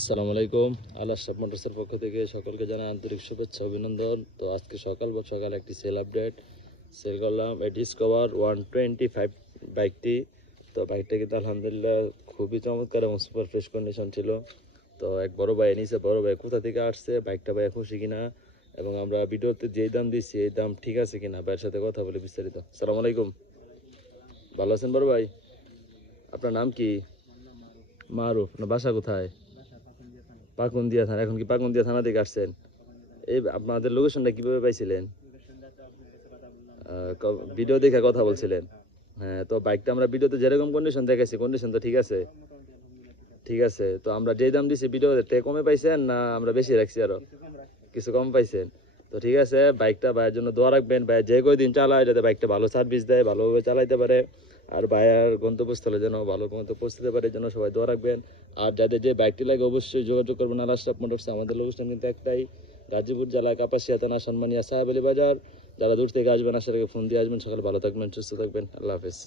আসসালামু আলাইকুম। আল আশরাফ মোটরসের পক্ষ থেকে সকলকে জানাই আন্তরিক শুভেচ্ছা অভিনন্দন। তো আজকে সকাল একটি সেল আপডেট সেল করলাম এই ডিসকভার 125 বাইকটি। তো বাইকটা কিন্তু আলহামদুলিল্লাহ খুবই চমৎকার এবং সুপার ফ্রেশ কন্ডিশন ছিল। তো এক বড় ভাই নিচে, বড় ভাই কোথা থেকে আসছে, বাইকটা ভাই খুশি কিনা এবং আমরা ভিডিওতে যেই দাম দিচ্ছি এই দাম ঠিক আছে কিনা ভাইয়ের সাথে কথা বলে বিস্তারিত। আসসালামু আলাইকুম, ভালো আছেন বড় ভাই? আপনার নাম কি? মারুফ না, বাসা কোথায়? পাকুন্দিয়া থানা। এখন কি পাকুন্দিয়া থানা থেকে আসছেন? এই আপনাদের লোকেশনটা কিভাবে পাইছিলেন? ভিডিও দেখে কথা বলছিলেন? হ্যাঁ, তো বাইকটা আমরা ভিডিওতে যেরকম কন্ডিশন দেখাইছি, কন্ডিশন তো ঠিক আছে? ঠিক আছে, তো আমরা যেই দাম দিছি ভিডিওতে তে কমে পাইছেন না আমরা বেশি রাখছি আরো? কিছু কম পাইছেন? তো ঠিক আছে, বাইকটা ভাইয়ের জন্য দোয়া রাখবেন। ভাই যে কয়দিন চালায় যাতে বাইকটা ভালো সার্ভিস দেয়, ভালোভাবে চালাইতে পারে, আর ভাইয়ার গন্তব্যস্থলে যেন ভালো মতো পৌঁছতে পারে, যেন সবাই দোয়া রাখবেন। আর যাদের যে বাইকটি লাগে অবশ্যই যোগাযোগ করবেন আল আশরাফ মোটরসে। আমাদের লোকেশন কিন্তু একটাই, গাজীপুর জেলা কাপাসিয়া থানা সন্মানিয়া সাহেব আলী বাজার। যারা দূর থেকে আসবেন আসার আগে ফোন দিয়ে আসবেন। সকালে ভালো থাকবেন, সুস্থ থাকবেন, আল্লাহ হাফেজ।